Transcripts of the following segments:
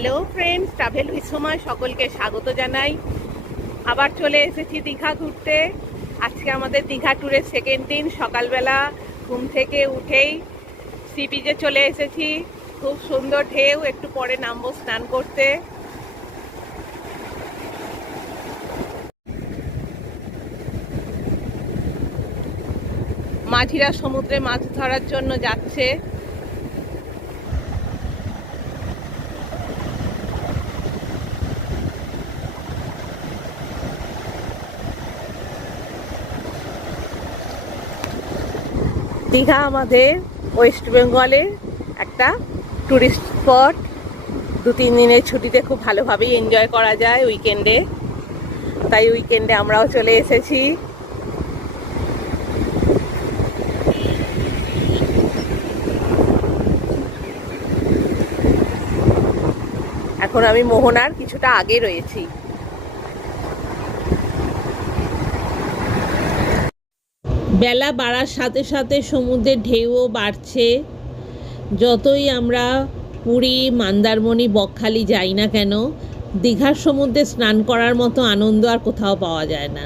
Hello friends, travel with Soma সকলকে স্বাগত জানাই। আবার চলে এসেছি দীঘা ঘুরতে। আজকে আমাদের দীঘা ট্যুরের সেকেন্ড দিন। সকালবেলা ঘুম থেকে উঠেই সি বিচে চলে এসেছি। খুব সুন্দর ঢেউ, একটু পরে নামবো স্নান করতে। মাঝিরা সমুদ্রে মাছ ধরার জন্য যাচ্ছে। দীঘা আমাদের ওয়েস্ট বেঙ্গলের একটা টুরিস্ট স্পট। 2-3 দিনের ছুটিতে খুব ভালোভাবেই এনজয় করা যায় উইকেন্ডে। তাই উইকেন্ডে আমরাও চলে এসেছি। এখন আমি মোহনার কিছুটা আগে রয়েছি। বেলা বাড়ার সাথে সাথে সমুদ্রের ঢেউও বাড়ছে। যতই আমরা পুরী, মন্দারমণি, বকখালি যাই না কেন, দীঘার সমুদ্রে স্নান করার মতো আনন্দ আর কোথাও পাওয়া যায় না।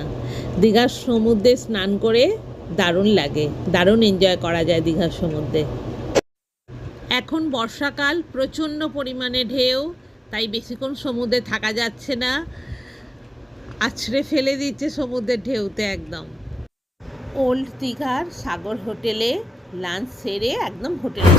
দীঘার সমুদ্রে স্নান করে দারুণ লাগে, দারুণ এনজয় করা যায় দীঘার সমুদ্রে। এখন বর্ষাকাল, প্রচণ্ড পরিমাণে ঢেউ, তাই বেশিক্ষণ সমুদ্রে থাকা যাচ্ছে না। আছড়ে ফেলে দিচ্ছে সমুদ্রের ঢেউতে একদম। ওল্ড দীঘার সাগর হোটেলে লাঞ্চ সেরে একদম হোটেলে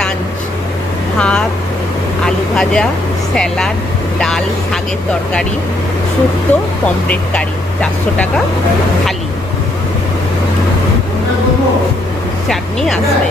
লাঞ্চ, ভাত, আলু ভাজা, স্যালাড, ডাল, শাকের তরকারি, শুক্তো, পমফ্রেট কারি, 400 টাকা থালি। চাটনি আসবে।